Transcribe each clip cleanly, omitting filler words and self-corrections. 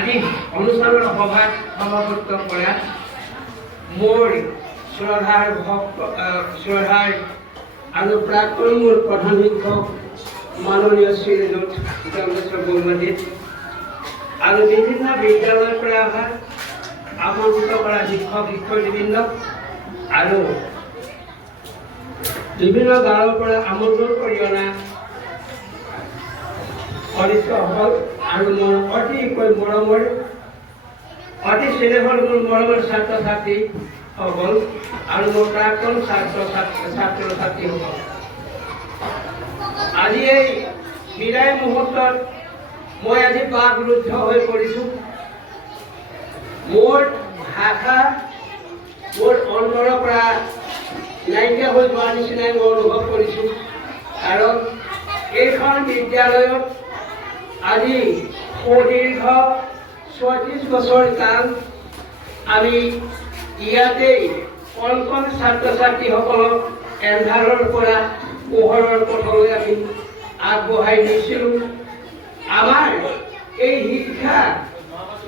আজি অনুষ্ঠানৰ সভাত সভাপতিত্ব কৰা মোৰ শ্ৰদ্ধাৰ আৰু প্ৰাক্তন মোৰ প্ৰধান শিক্ষক মাননীয় শ্ৰীযুত জগদীশ্বৰ বৰুৱাদেৱ আৰু বিভিন্ন বিদ্যালয়ৰ পৰা অহা আমন্ত্ৰিত কৰা শিক্ষক শিক্ষয়িত্ৰীবৃন্দ আৰু বিভিন্ন গাঁৱৰ পৰা আমন্ত্ৰণ কৰি অনা সদস্যসকল আৰু মোৰ অতিকৈ মৰমৰ অতি স্নেহৰ মোৰ মৰমৰ ছাত্ৰ ছাত্ৰীসকল আৰু মোৰ প্ৰাক্তন ছাত্ৰ ছাত্ৰীসকল, আজি এই বিদায় মুহূৰ্তত মই আজি বাকৰুদ্ধ হৈ পৰিছোঁ। মোৰ ভাষা মোৰ অন্তৰৰ পৰা নাইকিয়া হৈ যোৱাৰ নিচিনাই মই অনুভৱ কৰিছোঁ। কাৰণ এইখন বিদ্যালয়ত আজি সুদীৰ্ঘ ৩৬ বছৰ কাল আমি ইয়াতেই কণ কণ ছাত্ৰ ছাত্ৰীসকলক এন্ধাৰৰ পৰা পোহৰৰ পথলৈ আমি আগবঢ়াই নিছিলোঁ। আমাৰ এই শিক্ষা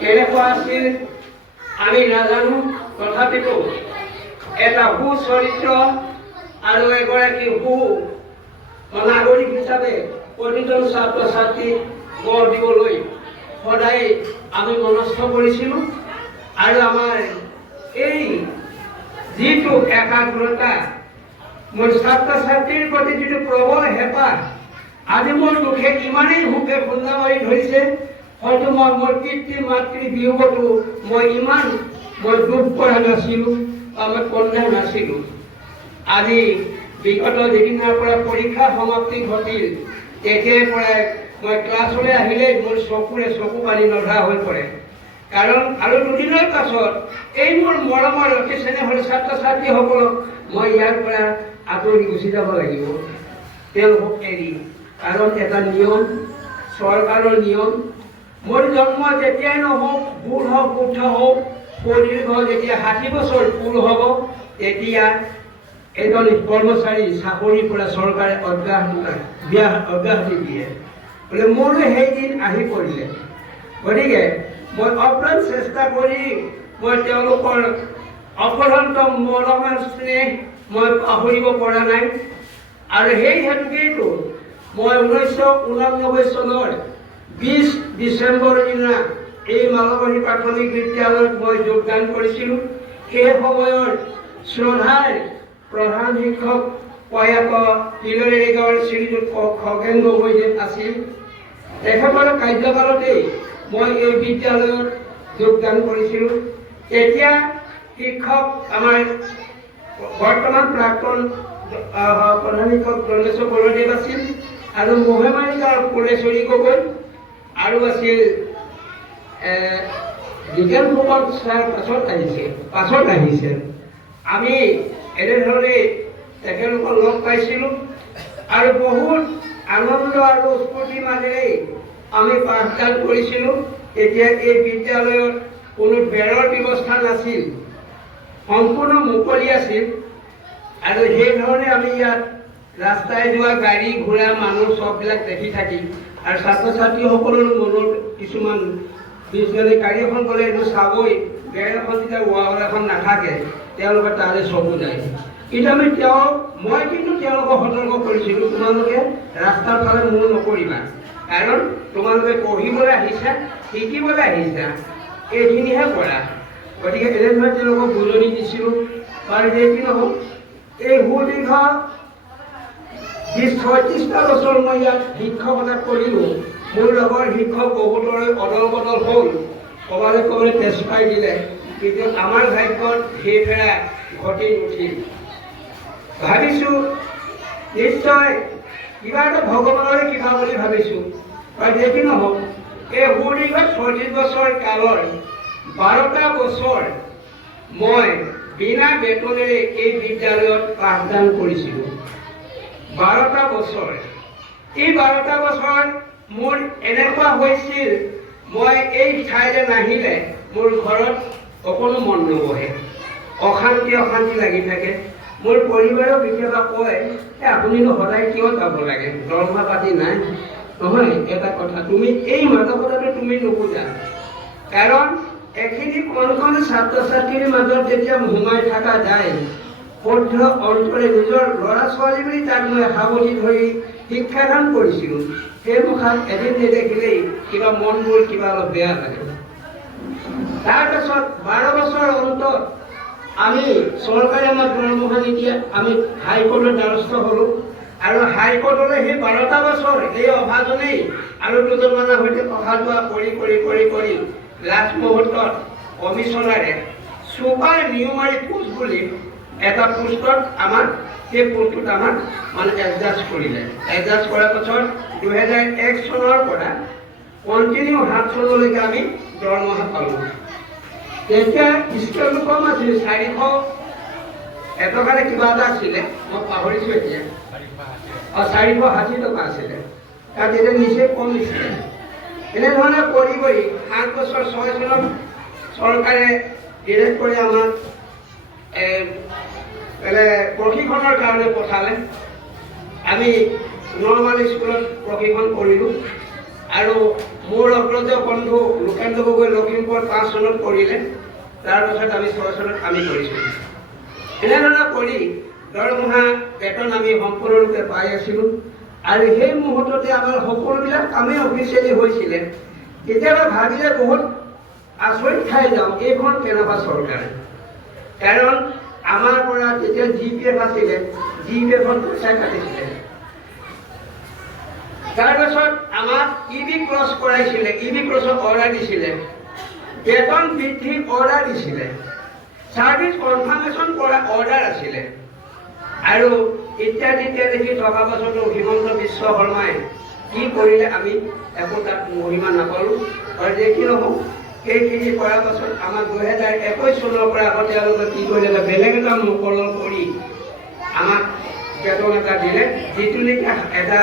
কেনেকুৱা আছিল আমি নাজানো, তথাপিতো এটা সুচৰিত্ৰ আৰু এগৰাকী নাগৰিক হিচাপে প্ৰতিজন ছাত্ৰ ছাত্ৰীক গঢ় দিবলৈ সদায় আমি মনস্থ কৰিছিলোঁ। আৰু আমাৰ এই যিটো একাগ্ৰতা, মোৰ ছাত্ৰ ছাত্ৰীৰ প্ৰতি যিটো প্ৰবল হেঁপাহ, আজি মোৰ দুখে ইমানেই সুখে খুন্দা মাৰি ধৰিছে, হয়তো মই মোৰ পিতৃ মাতৃ বিয়োগতো মই দুখ কৰা নাছিলোঁ বা মই কন্দা নাছিলোঁ। আজি বিগত যিদিনাৰ পৰা পৰীক্ষা সমাপ্তি ঘটিল, তেতিয়াৰ পৰাই মই ক্লাছলৈ আহিলেই মোৰ চকু পানী নধৰা হৈ পৰে। কাৰণ আৰু দুদিনৰ পাছত এই মোৰ মৰমৰ অতি স্নেহৰ ছাত্ৰ ছাত্ৰীসকলক মই ইয়াৰ পৰা আঁতৰি গুচি যাব লাগিব, তেওঁলোকক এৰি। কাৰণ এটা নিয়ম, চৰকাৰৰ নিয়ম, মোৰ জন্ম যেতিয়াই নহওক, ভুল হওক শুদ্ধ হওক, সুদীৰ্ঘ যেতিয়া ৬০ বছৰ পূৰ হ'ব, তেতিয়া এজন কৰ্মচাৰী চাকৰিৰ পৰা চৰকাৰে অব্যাহতি দিয়ে। বোলে মোৰো সেইদিন আহি পৰিলে। গতিকে মই অপ্ৰাণ চেষ্টা কৰি মই তেওঁলোকৰ অফুৰন্ত মৰমৰ স্নেহ মই পাহৰিব পৰা নাই। আৰু সেই হেতুকেইতো মই ১৯৮৯ চনৰ ২০ ডিচেম্বৰ দিনা এই মালবাৰী প্ৰাথমিক বিদ্যালয়ত মই যোগদান কৰিছিলোঁ। সেই সময়ৰ শ্ৰদ্ধাৰ প্ৰধান শিক্ষক প্ৰয়াত তিলৰেৰী গাঁৱৰ শ্ৰীযুত খগেন গগৈদেৱ আছিল। তেখেতৰ কাৰ্যকালতেই মই এই বিদ্যালয়ত যোগদান কৰিছিলোঁ। এতিয়া শিক্ষক আমাৰ বৰ্তমান প্ৰাক্তন প্ৰধান শিক্ষক জগদীশ্বৰ বৰুৱাদেৱ আছিল, আৰু মহেমাৰী গাঁৱৰ ফুলেশ্বৰী গগৈ, আৰু আছিল জিতেন ফুকন ছাৰ পাছত আহিছে। আমি এনেধৰণে তেখেতলোকক লগ পাইছিলোঁ আৰু বহুত আনন্দ আৰু স্ফূৰ্তিৰ মাজেৰে আমি পাঠদান কৰিছিলোঁ। তেতিয়া এই বিদ্যালয়ত কোনো বেৰৰ ব্যৱস্থা নাছিল, সম্পূৰ্ণ মুকলি আছিল। আৰু সেইধৰণে আমি ইয়াত ৰাস্তাই যোৱা গাড়ী ঘোঁৰা মানুহ চববিলাক দেখি থাকি, আৰু ছাত্ৰ ছাত্ৰীসকলৰ মনত কিছুমান বিজনেছ গাড়ী এখন গ'লে এইটো চাবই, বেৰ এখন যেতিয়া ৱাল এখন নাথাকে তেওঁলোকে তালৈ চকু যায়। কিন্তু মই কিন্তু তেওঁলোকক সতৰ্ক কৰিছিলোঁ, তোমালোকে ৰাস্তাৰ ফালে মূৰ নকৰিবা, কাৰণ তোমালোকে পঢ়িবলৈ আহিছা, শিকিবলৈ আহিছা, এইখিনিহে কৰা। গতিকে এনেধৰণে তেওঁলোকক বুজনি দিছিলোঁ। বাৰু যি কি নহওক, এই সুদীৰ্ঘ ৩৬টা বছৰ মই ইয়াত শিক্ষকতা কৰিলোঁ। মোৰ লগৰ শিক্ষক বহুতৰে অদল বদল হ'ল, ক'বালৈ তেজ পাই দিলে, কিন্তু আমাৰ ভাগ্যত সেইফেৰা ঘটি নুঠিল। ভাবিছোঁ নিশ্চয় কিবা এটা ভগৱানৰে কিবা বুলি ভাবিছোঁ। আৰু যি কি নহওক, এই সুদীৰ্ঘ ৩৬ বছৰ কালৰ ১২টা বছৰ মই বিনা বেতনেৰে এই বিদ্যালয়ত পাঠদান কৰিছিলোঁ। ১২টা বছৰ। এই 12টা বছৰ মোৰ এনেকুৱা হৈছিল, মই এই ঠাইলৈ নাহিলে মোৰ ঘৰত অকণো মন নবহে, অশান্তি লাগি থাকে। মোৰ পৰিবাৰেও কেতিয়াবা কয়, আপুনিনো সদায় কিয় যাব লাগে, দৰমহা পাতি নাই। নহয়, এটা কথা, তুমি এই মাদকতাটো তুমি নুবুজা। কাৰণ এইখিনি কণ ছাত্ৰ ছাত্ৰীৰ মাজত যেতিয়া সোমাই থকা যায়, শুদ্ধ অন্তৰে নিজৰ ল'ৰা ছোৱালী বুলি তাক মই সাৱটি ধৰি শিক্ষাদান কৰিছিলোঁ, সেই মুখাত এদিন নেদেখিলেই কিবা মনবোৰ কিবা অলপ বেয়া লাগে। তাৰপাছত 12 বছৰ অন্তত আমি চৰকাৰে আমাক দৰমহা নিদিয়ে, আমি হাইকোৰ্টৰ দ্বাৰস্থ হ'লোঁ আৰু হাইকোৰ্টলৈ সেই 12টা বছৰ এই অভাজনেই আৰু দুজনমানৰ সৈতে অহা যোৱা কৰি লাষ্ট মুহূৰ্তত কমিশনাৰে চুপাৰ নিউমাৰী পোষ্ট বুলি এটা পোষ্টত আমাক সেই পোষ্টটোত আমাক মানে এডজাষ্ট কৰিলে। এডজাষ্ট কৰাৰ পাছত 2001 চনৰ পৰা কণ্টিনিউ 7 চনলৈকে আমি দৰমহা পালোঁ। তেতিয়া স্কেলটো কম আছিলে, 400 এটকাৰে কিবা এটা আছিলে, মই পাহৰিছোঁ এতিয়া, 480 টকা আছিলে, তাত এতিয়া নিচেই কম দিছিলে। এনেধৰণে কৰি 7 বছৰ 6 চনত চৰকাৰে ডিৰেক্ট কৰি আমাক প্ৰশিক্ষণৰ কাৰণে পঠালে। আমি নৰ্মাল স্কুলত প্ৰশিক্ষণ কৰিলোঁ আৰু মোৰ অগ্ৰজ বন্ধু লোকেন্দ্ৰ গগৈ লখিমপুৰত 5 চনত কৰিলে। তাৰপাছত আমি 6 চনত আমি কৰিছোঁ। এনেধৰণে কৰি দৰমহা বেতন আমি সম্পূৰ্ণৰূপে পাই আছিলোঁ আৰু সেই মুহূৰ্ততে আমাৰ সকলোবিলাক কামেই অফিচিয়েলি হৈছিলে। কেতিয়াবা ভাবিলে বহুত আচৰিত খাই যাওঁ, এইখন কেনেকুৱা চৰকাৰ। কাৰণ আমাৰ পৰা যেতিয়া GPF আছিলে, GPFত পইচা কাটিছিলে। তাৰপাছত আমাক EB ক্ৰছ কৰাইছিলে, EB ক্ৰছৰ অৰ্ডাৰ দিছিলে, বেতন বৃদ্ধিৰ অৰ্ডাৰ দিছিলে, ছাৰ্ভিচ কনফাৰ্মেশ্যন কৰা অৰ্ডাৰ আছিলে আৰু ইত্যাদি দেখি থকা পাছতো হিমন্ত বিশ্ব শৰ্মাই কি কৰিলে আমি একো তাত মহিমা নাপালোঁ। আৰু যে কি নহওক সেইখিনি কৰাৰ পাছত আমাক 2021 চনৰ পৰা আকৌ তেওঁলোকে কি কৰিলে, বেলেগ এটা মুকলন কৰি আমাক বেতন এটা দিলে, যিটো নেকি এটা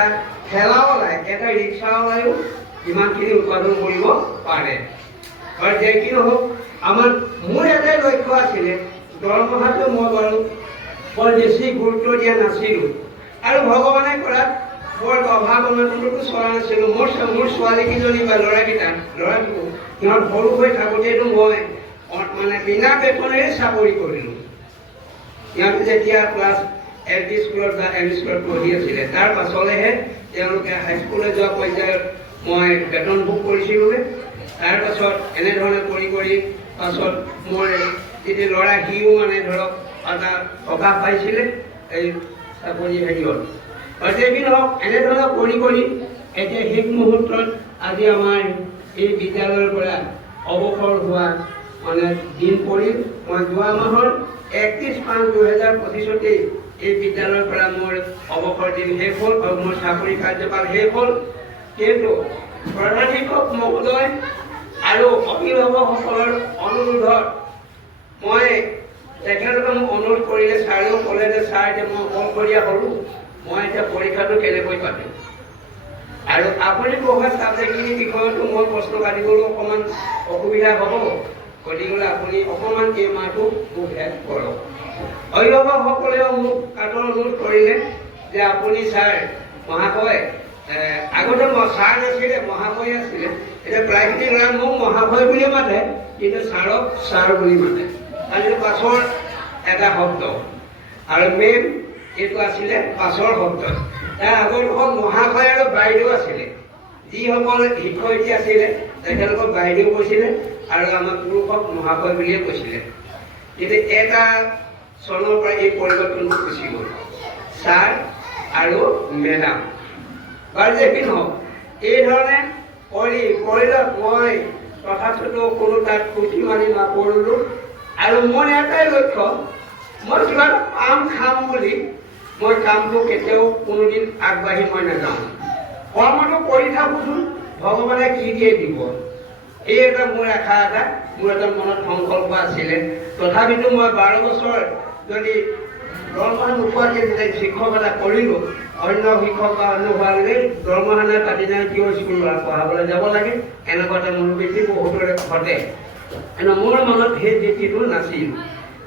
ঠেলাৱালাই এটা ৰিক্সাৱালাইও ইমানখিনি উৎপাদন কৰিব পাৰে। আৰু যে কি নহওক মোৰ এটাই লক্ষ্য আছিলে, দৰমহাটো মই বাৰু বৰ বেছি গুৰুত্ব দিয়া নাছিলোঁ আৰু ভগৱানে কৰাত বৰ অভাৱ অনাটনতো চলা নাছিলোঁ। মোৰ ছোৱালীকেইজনী বা ল'ৰাটো সিহঁত সৰু হৈ থাকোঁতেতো মই মানে বিনা বেতনেৰে চাকৰি কৰিলোঁ। সিহঁতে যেতিয়া ক্লাছ LP স্কুলত বা ME স্কুলত পঢ়ি আছিলে, তাৰ পাছলৈহে তেওঁলোকে হাইস্কুললৈ যোৱা পৰ্যায়ত মই বেতন ভোগ কৰিছিলোঁগৈ। তাৰপাছত এনেধৰণে কৰি পাছত মোৰ যিটো ল'ৰা সিও মানে ধৰক এটা সকাহ পাইছিলে এই চাকৰি হেৰিয়ত। যি নহওক এনেধৰণে কৰি এতিয়া শেষ মুহূৰ্তত আজি আমাৰ এই বিদ্যালয়ৰ পৰা অৱসৰ হোৱা মানে দিন পৰিল। মই যোৱা মাহৰ 31/5/2025 এই বিদ্যালয়ৰ পৰা মোৰ অৱসৰ দিন শেষ হ'ল আৰু মোৰ চাকৰি কাৰ্যকাল শেষ হ'ল। কিন্তু প্ৰধান শিক্ষক মহোদয় আৰু অভিভাৱকসকলৰ অনুৰোধত মই তেখেতলোকে মোক অনুৰোধ কৰিলে, ছাৰেও ক'লে যে ছাৰ এতিয়া মই অকলশৰীয়া হ'লোঁ, মই এতিয়া পৰীক্ষাটো কেনেকৈ পাতিম আৰু আপুনি পঢ়োৱা ছাবজেক্টখিনিৰ বিষয়তো মই প্ৰশ্ন কাটিবলৈ অকণমান অসুবিধা হ'ব, গতিকে আপুনি অকণমান এই মাহটো মোক হেল্প কৰক। অভিভাৱকসকলেও মোক কাটৰ অনুৰোধ কৰিলে যে আপুনি ছাৰ মহাশয়, আগতে ছাৰ নাছিলে মহাশয় আছিলে, এতিয়া প্ৰায়খিনি ল'ৰা মোক মহাশয় বুলি মাতে, কিন্তু ছাৰক ছাৰ বুলি মাতে। আৰু পাছৰ এটা শব্দ আৰু মেম এইটো আছিলে পাছৰ শব্দ। তাৰ আগৰ হ'ল মহাশয় আৰু বাইদেউ আছিলে। যিসকল শিক্ষয়িত্ৰী আছিলে তেখেতলোকক বাইদেউ কৈছিলে আৰু আমাৰ পুৰুষক মহাশয় বুলিয়ে কৈছিলে। কিন্তু এটা চনৰ পৰা এই পৰিৱৰ্তনটো গুচি গ'ল, ছাৰ আৰু মেডাম। বাৰু যে কি নহওক এইধৰণে কৰিলত মই তথাপিতো কোনো তাত খুটি মানি নকৰিলোঁ আৰু মোৰ এটাই লক্ষ্য, মই কিবা এটা কাম খাম বুলি মই কামটো কেতিয়াও কোনোদিন আগবাঢ়ি মই নাযাওঁ। কৰ্মটো কৰি থাকোঁচোন, ভগৱানে কি দিয়ে দিব, এই এটা মোৰ আশা, মোৰ এটা মনত সংকল্প আছিলে। তথাপিতো মই 12 বছৰ যদি দৰমহা নোপোৱাকৈ যেতিয়া শিক্ষকতা কৰিলোঁ, অন্য শিক্ষক বা অন্য হোৱালৈ দৰমহা নাই পাতি নাই কিয় স্কুল পঢ়াবলৈ যাব লাগে, এনেকুৱা এটা মনোবৃত্তি বহুতৰে ঘটে। কিন্তু মোৰ মনত সেই বৃত্তিটো নাছিল।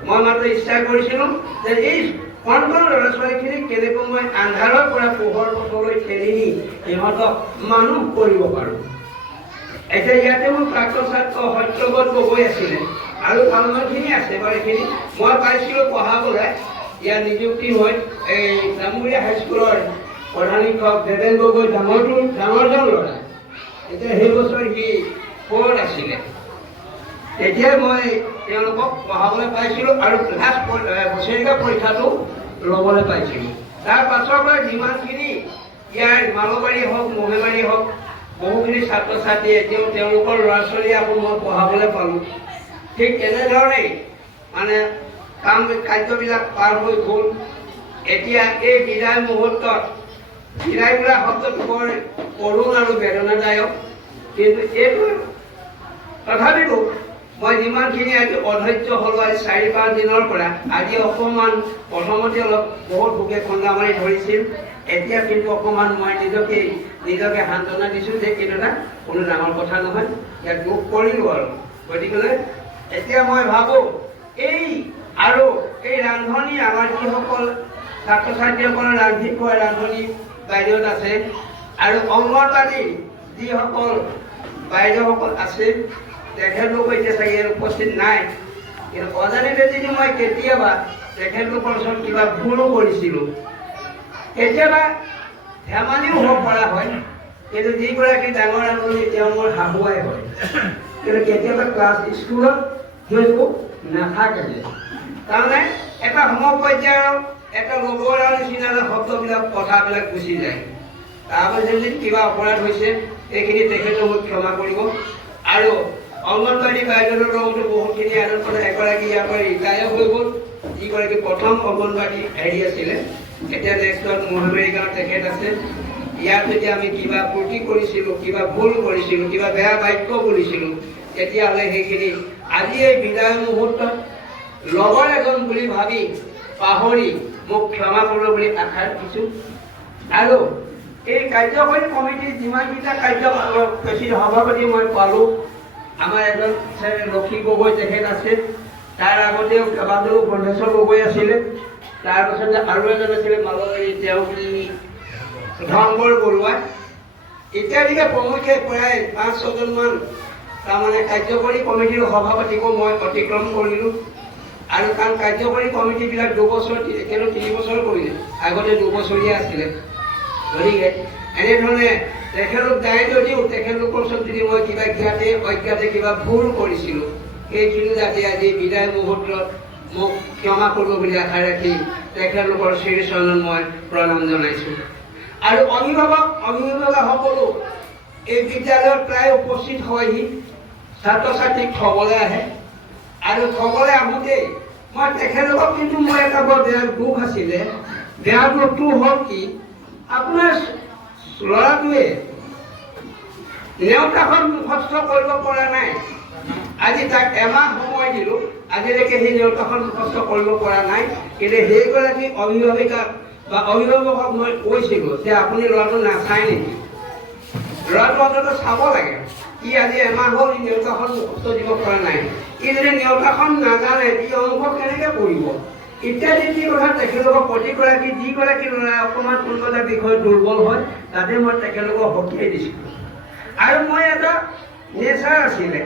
মই মাত্ৰ ইচ্ছা কৰিছিলোঁ যে এই কণ ল'ৰা ছোৱালীখিনিক কেনেকৈ মই আন্ধাৰৰ পৰা পোহৰ পথলৈ ঠেলি নি সিহঁতক মানুহ কৰিব পাৰোঁ। এতিয়া ইয়াতে মোৰ প্ৰাক্তন ছাত্ৰ সত্যব্ৰত গগৈ আছিলে আৰু ভালমানখিনি আছে বাৰু এইখিনি মই পাইছিলোঁ পঢ়াবলৈ ইয়াৰ নিযুক্তি হৈ এই জামুৰীয়া হাইস্কুলৰ প্ৰধান শিক্ষক দেৱেন গগৈ ডাঙৰজন ল'ৰা এতিয়া সেই বছৰ সি ক'ত আছিলে তেতিয়াই মই তেওঁলোকক পঢ়াবলৈ পাইছিলোঁ আৰু লাষ্ট বছৰেকীয়া পৰীক্ষাটো ল'বলৈ পাইছিলোঁ তাৰ পাছৰ পৰা যিমানখিনি ইয়াৰ মালবাৰী হওক মহিমাৰী হওক বহুখিনি ছাত্ৰ ছাত্ৰী এতিয়াও তেওঁলোকৰ ল'ৰা ছোৱালী আকৌ মই পঢ়াবলৈ পালোঁ ঠিক তেনেধৰণেই মানে কাৰ্যবিলাক পাৰ হৈ গ'ল এতিয়া এই বিদায় মুহূৰ্তত বিদায় বোলা শব্দটো বৰ কৰুণ আৰু বেদনাদায়ক কিন্তু এইটো তথাপিতো মই যিমানখিনি আজি অধৈৰ্য হ'লোঁ আজি 4-5 দিনৰ পৰা আজি অকণমান প্ৰথমতে অলপ বহুত বুকে খুন্দা মাৰি ধৰিছিল এতিয়া কিন্তু অকণমান মই নিজকে সান্তনা দিছোঁ যে এইটো এটা কোনো ডাঙৰ কথা নহয় ইয়াত দুখ কৰিলোঁ আৰু গতিকে এতিয়া মই ভাবোঁ আৰু এই ৰান্ধনি আমাৰ যিসকল ছাত্ৰ ছাত্ৰীসকলৰ ৰান্ধি খোৱা ৰান্ধনি বাইদেউত আছে আৰু অংগনবাড়ীৰ যিসকল বাইদেউসকল আছে তেখেতলোক এতিয়া চাগে উপস্থিত নাই কিন্তু অজানিতে যদি মই কেতিয়াবা তেখেতলোকৰ ওচৰত কিবা ভুলো কৰিছিলোঁ কেতিয়াবা ধেমালিও হ'ব পৰা হয় কিন্তু যিগৰাকী ডাঙৰ ৰান্ধনি তেওঁ মোৰ শাহুৱাই হয় কিন্তু কেতিয়াবা ক্লাছ স্কুলত সেইটো নাথাকে তাৰমানে এটা সমপৰ্যায়ৰ এটা লগৰ নিচিনা শব্দবিলাক কথাবিলাক গুচি যায় তাৰপাছত যদি কিবা অপৰাধ হৈছে এইখিনি তেখেতেও মোক ক্ষমা কৰিব আৰু অংগনবাড়ী বাইদেউৰ লগতো বহুতখিনি আলোচনা এগৰাকী ইয়াৰ পৰা ৰিটায়াৰ হৈ গ'ল যিগৰাকী প্ৰথম অংগনবাড়ী আছিলে এতিয়া নেক্সটত মহামাৰী গাঁৱত তেখেত আছে ইয়াত যদি আমি কিবা ত্ৰুটি কৰিছিলোঁ কিবা ভুল কৰিছিলোঁ কিবা বেয়া বাক্য কৰিছিলোঁ তেতিয়াহ'লে সেইখিনি আজি এই বিদায় মুহূৰ্তত লগৰ এজন বুলি ভাবি পাহৰি মোক ক্ষমা কৰিব বুলি আশা ৰাখিছোঁ আৰু এই কাৰ্যকৰী কমিটিৰ যিমানকেইটা সভাপতি মই পালোঁ আমাৰ এজন লক্ষী গগৈ তেখেত আছে তাৰ আগতেও কেইবাজনো গণেশ্বৰ গগৈ আছিলে তাৰপাছতে আৰু এজন আছিলে মালবাৰী তেওঁ ধনবৰ বৰুৱা ইত্যাদিকে প্ৰমুখ্যে প্ৰায় 5-6জনমান তাৰমানে কাৰ্যকৰী কমিটিৰ সভাপতিকো মই অতিক্ৰম কৰিলোঁ আৰু কাৰণ কাৰ্যকৰী কমিটিবিলাক 2 বছৰ এতিয়ালৈ 3 বছৰ কৰিলে আগতে 2 বছৰীয়া আছিলে গতিকে এনেধৰণে তেখেতলোক যায় যদিও তেখেতলোকৰ ওচৰত যদি মই কিবা জ্ঞাতে অজ্ঞাতে কিবা ভুল কৰিছিলোঁ সেইখিনি যাতে আজি বিদায় মুহূৰ্তত মোক ক্ষমা কৰিব বুলি আশা ৰাখি তেখেতলোকৰ শ্ৰীচৰণত মই প্ৰণাম জনাইছোঁ আৰু অভিভাৱকসকলো এই বিদ্যালয়ত প্ৰায় উপস্থিত হয়হি ছাত্ৰ ছাত্ৰীক থ'বলৈ আহে আৰু থ'বলৈ আহোঁতেই মই তেখেতলোকক কিন্তু মোৰ এটা বৰ বেয়া দুখ আছিলে বেয়া দুখটো হ'ল কি আপোনাৰ ল'ৰাটোৱে নেওতাখন মুখস্থ কৰিব পৰা নাই আজি তাক এমাহ সময় দিলোঁ আজিলৈকে সেই নেওতাখন মুখস্থ কৰিব পৰা নাই কিন্তু সেইগৰাকী অভিভাৱিকা বা অভিভাৱকক মই কৈছিলোঁ যে আপুনি ল'ৰাটো নাচায় নেকি ল'ৰাটো অন্ততঃ চাব লাগে ই আজি এমাহ হ'ল ই নেওতাখন মুখস্থ দিব পৰা নাই ই যদি নেওতাখন নাজানে ই অংক কেনেকৈ কৰিব ইত্যাদি যি কথা তেখেতলোকৰ প্ৰতিগৰাকী যিগৰাকী ল'ৰাই অকণমান কোনোবা এটা বিষয়ত দুৰ্বল হয় তাতে মই তেখেতলোকক সকীয়াই দিছিলোঁ আৰু মই এটা নেচাৰ আছিলে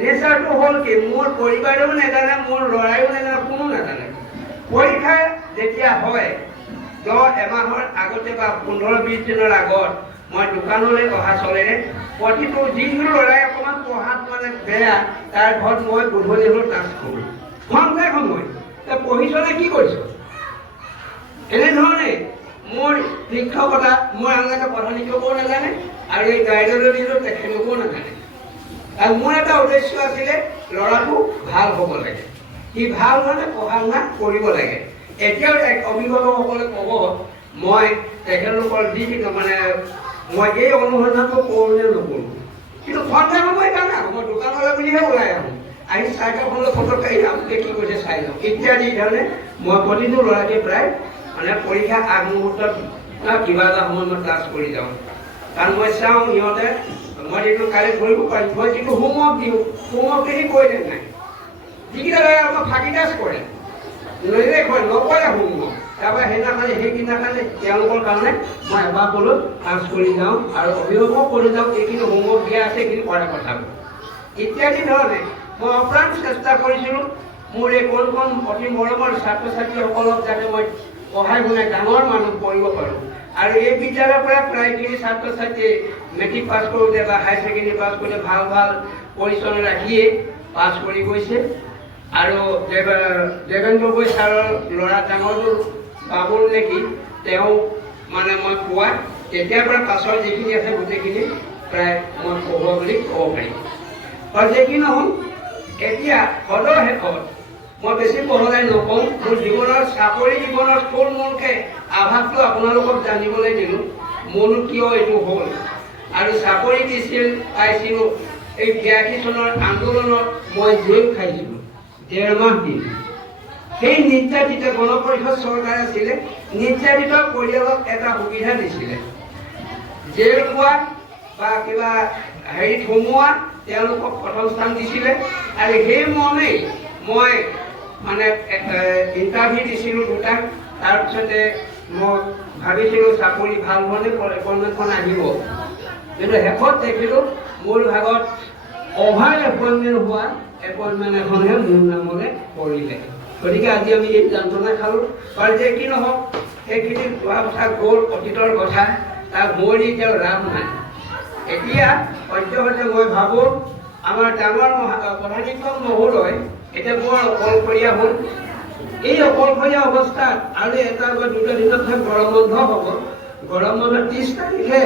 নেচাৰটো হ'ল কি মোৰ পৰিবাৰেও নাজানে মোৰ ল'ৰাইও নাজানে কোনো নাজানে পৰীক্ষা যেতিয়া হয় 10 এমাহৰ আগতে বা 15-20 দিনৰ আগত মই দোকানলৈ অহা চলেৰে প্ৰতিটো যিটো ল'ৰাই অকণমান পঢ়াত মানে বেয়া তাৰ ঘৰত মই গধূলি হ'লেও টাচ কৰোঁ ঘণ্টাই সময় পঢ়িছনে কি কৰিছ এনেধৰণে মোৰ শিক্ষকতা মই আন এটা প্ৰধান শিক্ষকো নাজানে আৰু এই গাইডলৈ দিলেও তেখেতলোকেও নাজানে আৰু মোৰ এটা উদ্দেশ্য আছিলে ল'ৰাটো ভাল হ'ব লাগে সি ভাল মানে পঢ়া শুনা কৰিব লাগে এতিয়াও অভিভাৱকসকলে ক'ব মই তেখেতলোকৰ যি মানে মই এই অনুসন্ধানটো কৰোঁ নে নকৰোঁ কিন্তু ঘণ্টা সময় জানা মই দোকানলৈ বুলিহে ওলাই আহোঁ আহি চাইকেলখনলৈ ফটককৈ আপোনালোকে কি কৰিছে চাই লওঁ ইত্যাদি ধৰণে মই প্ৰতিটো ল'ৰাকে প্ৰায় মানে পৰীক্ষা আগমুহূৰ্তত কিবা এটা সময়ত মই ক্লাছ কৰি যাওঁ কাৰণ মই চাওঁ সিহঁতে মই যিটো কাইলৈ ধৰিব পাৰিম মই যিটো হোমৱৰ্ক দিওঁ হোমৱৰ্কখিনি কৰিলে নাই যিকেইটা ল'ৰাই আমাক ফাঁকি টাচ কৰে নিৰ্দেশন নকৰে হোমৱৰ্ক তাৰপৰা সেইদিনাখনে তেওঁলোকৰ কাৰণে মই এবাৰ ক'লোঁ ক্লাছ কৰি যাওঁ আৰু অভিভাৱক কৰি যাওঁ এইখিনি হোমৱৰ্ক দিয়া আছে এইখিনি কৰা কথা ইত্যাদি ধৰণে মই অপ্ৰাণ চেষ্টা কৰিছিলোঁ মোৰ এই কণ অতি মৰমৰ ছাত্ৰ ছাত্ৰীসকলক যাতে মই পঢ়াই শুনাই ডাঙৰ মানুহ কৰিব পাৰোঁ আৰু এই বিদ্যালয়ৰ পৰা প্ৰায়খিনি ছাত্ৰ ছাত্ৰীয়ে মেট্ৰিক পাছ কৰোঁতে বা হায়াৰ ছেকেণ্ডেৰী পাছ কৰোঁতে ভাল ভাল পৰিচয় ৰাখিয়ে পাছ কৰি গৈছে আৰু দেৱেন গগৈ ছাৰৰ ল'ৰা ডাঙৰটো বাবুল নেকি তেওঁ মানে মই কোৱা তেতিয়াৰ পৰা পাছৰ যিখিনি আছে গোটেইখিনি প্ৰায় মই পঢ়োৱা বুলি ক'ব পাৰিম আৰু যি নহওক এতিয়া সদৰ শেষত মই বেছি বহলাই নকওঁ মোৰ জীৱনৰ চাকৰি জীৱনৰ থুলমূলকৈ আভাসটো আপোনালোকক জানিবলৈ দিলোঁ মোৰনো কিয় এইটো হ'ল আৰু চাকৰি দিছিল পাইছিলোঁ এই 82 চনৰ আন্দোলনত মই জেল খাইছিলোঁ 1.5 মাহ দিন সেই নিৰ্যাতিত গণপৰিষদ চৰকাৰ আছিলে নিৰ্যাতিত পৰিয়ালক এটা সুবিধা দিছিলে জেল পোৱা বা কিবা হেৰিত সোমোৱা তেওঁলোকক প্ৰথম স্থান দিছিলে আৰু সেই মৰ্মেই মই মানে ইণ্টাৰভিউ দিছিলোঁ দুটা তাৰপিছতে মই ভাবিছিলোঁ চাকৰি ভাল হ'লে এপইণ্টমেণ্টখন আহিব কিন্তু শেষত দেখিলোঁ মোৰ ভাগত অভাৰ এপইণ্টমেণ্ট হোৱা এপইণ্টমেণ্ট এখনহে মোৰ নামলৈ কৰিলে গতিকে আজি আমি এই যন্ত্ৰণা খালোঁ আৰু যে কি নহওক সেইখিনি যোৱা কথা গ'ল অতীতৰ কথা তাক মৰি এতিয়াও লাভ নাই এতিয়া সদ্যহতে মই ভাবোঁ আমাৰ ডাঙৰ প্ৰধান শিক্ষক মহোদয় এতিয়া বৰ অকলশৰীয়া হ'ল এই অকলশৰীয়া অৱস্থাত আৰু এটা বা দুটা দিনত গৰম বন্ধ হ'ব গৰম বন্ধ 30 তাৰিখে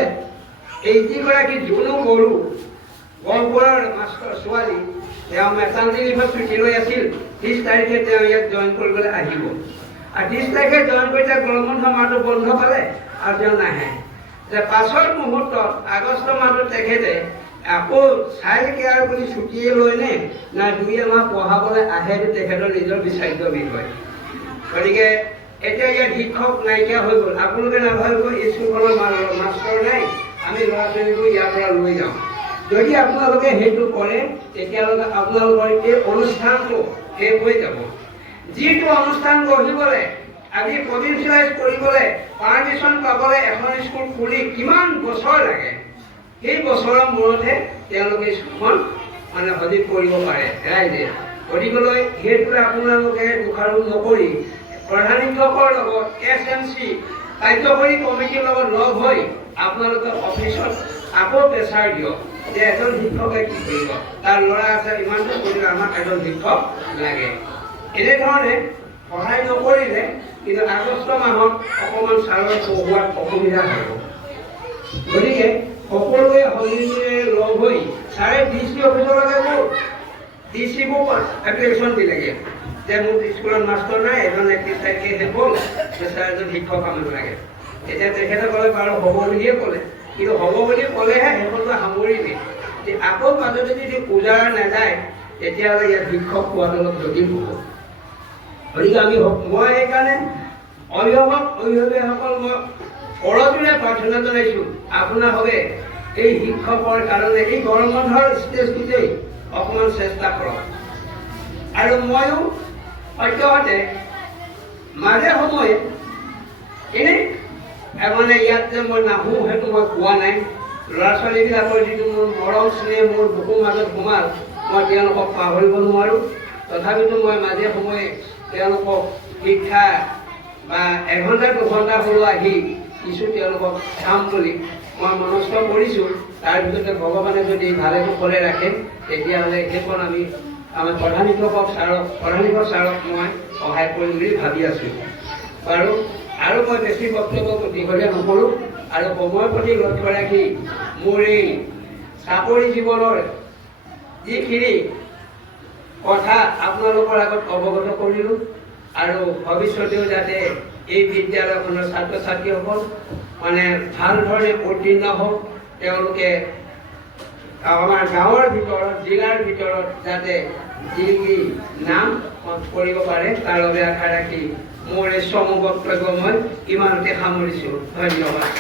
এই যিগৰাকী জুনু বড়ো গহপুৰৰ মাষ্টৰ ছোৱালী তেওঁ মেটাৰ্নিটি লিভত ছুটী লৈ আছিল 30 তাৰিখে তেওঁ ইয়াত জইন কৰিবলৈ আহিব আৰু 30 তাৰিখে জইন কৰি তেওঁ গৰম বন্ধ মাহটো বন্ধ পালে আৰু তেওঁ নাহে পাছৰ মুহূৰ্তত আগষ্ট মাহটোত তেখেতে আকৌ চাইল্ড কেয়াৰ বুলি ছুটিয়ে লয়নে না 2 মাহ পঢ়াবলৈ আহে তেখেতৰ নিজৰ বিচাৰিত বিষয় গতিকে এতিয়া ইয়াত শিক্ষক নাইকিয়া হৈ গ'ল আপোনালোকে নাভাবিব স্কুলখনৰ মাষ্টৰ নাই আমি ল'ৰা ছোৱালীবোৰ ইয়াৰ পৰা লৈ যাওঁ যদি আপোনালোকে সেইটো কৰে তেতিয়ালৈকে আপোনালোকৰ এই অনুষ্ঠানটো শেষ হৈ যাব যিটো অনুষ্ঠান গঢ়িবলৈ আজি প্ৰভিন্সিয়েলাইজ কৰিবলৈ পাৰ্মিশ্যন পাবলৈ এখন স্কুল খুলি কিমান বছৰ লাগে সেই বছৰৰ মূৰতহে তেওঁলোকে স্কুলখন মানে সজীৱ কৰিব পাৰে ৰাইজে গতিকেলৈ সেইটোৱে আপোনালোকে দোষাৰোপ নকৰি প্ৰধান শিক্ষকৰ লগত SMC কাৰ্যকৰী কমিটিৰ লগত লগ হৈ আপোনালোকে অফিচত আকৌ প্ৰেছাৰ দিয়ক যে এজন শিক্ষকে কি কৰিব তাৰ ল'ৰা আছে ইমানটো কৰিলে আমাক এজন শিক্ষক লাগে এনেধৰণে সহায় নকৰিলে কিন্তু আগষ্ট মাহত অকণমান ছাৰৰ পঢ়োৱাত অসুবিধা হ'ব গতিকে সকলোৱে সমিতিৰে লগ হৈ ছাৰে DC অফিচলৈকে গ'ল DCকো এপ্লিকেশ্যন দিলেগৈ যে মোৰ স্কুলত মাষ্টৰ নাই এজন 31 তাৰিখে শেষ হ'ল ছাৰ এজন শিক্ষক আমাক লাগে এতিয়া তেখেতে ক'লে বাৰু হ'ব বুলিয়ে ক'লে কিন্তু হ'ব বুলি ক'লেহে সেইখনটো সামৰিলে আকৌ মাজতে যদি পূজা নাযায় তেতিয়াহ'লে ইয়াত শিক্ষক পোৱাটো অলপ জটিল হ'ব গতিকে আমি মই সেইকাৰণে অভিভাৱকসকল মই কৰজোৰে প্ৰাৰ্থনা জনাইছোঁ আপোনালোকে এই শিক্ষকৰ কাৰণে এই গৰম বন্ধৰ ষ্টেজটোতেই অকণমান চেষ্টা কৰক আৰু ময়ো সদ্যহতে মাজে সময়ে এনেই মানে ইয়াত যে মই নাহোঁ সেইটো মই কোৱা নাই ল'ৰা ছোৱালীবিলাকৰ যিটো মোৰ মৰম স্নেহ মোৰ বুকুৰ মাজত সোমাল মই তেওঁলোকক পাহৰিব নোৱাৰোঁ তথাপিতো মই মাজে সময়ে তেওঁলোকক শিক্ষা বা 1 ঘণ্টা 2 ঘণ্টা হ'লেও আহি কিছু তেওঁলোকক চাম বুলি মই মনস্থ কৰিছোঁ তাৰ ভিতৰতে ভগৱানে যদি ভালে কুশলে ৰাখে তেতিয়াহ'লে সেইখন আমি আমাৰ প্ৰধান শিক্ষক ছাৰক মই সহায় কৰিম বুলি ভাবি আছোঁ বাৰু আৰু মই বেছি বক্তব্য দীঘলীয়া নকৰোঁ আৰু সময়ৰ প্ৰতি লক্ষ্য ৰাখি মোৰ এই চাকৰি জীৱনৰ যিখিনি কথা আপোনালোকৰ আগত অৱগত কৰিলোঁ আৰু ভৱিষ্যতেও যাতে এই বিদ্যালয়খনৰ ছাত্ৰ ছাত্ৰীসকল মানে ভাল ধৰণে উত্তীৰ্ণ হওক তেওঁলোকে আমাৰ গাঁৱৰ ভিতৰত জিলাৰ ভিতৰত যাতে জিলিকি নাম কৰিব পাৰে তাৰ বাবে আশা ৰাখি মোৰ এই চমু বক্তব্য মই ইমানতে সামৰিছোঁ ধন্যবাদ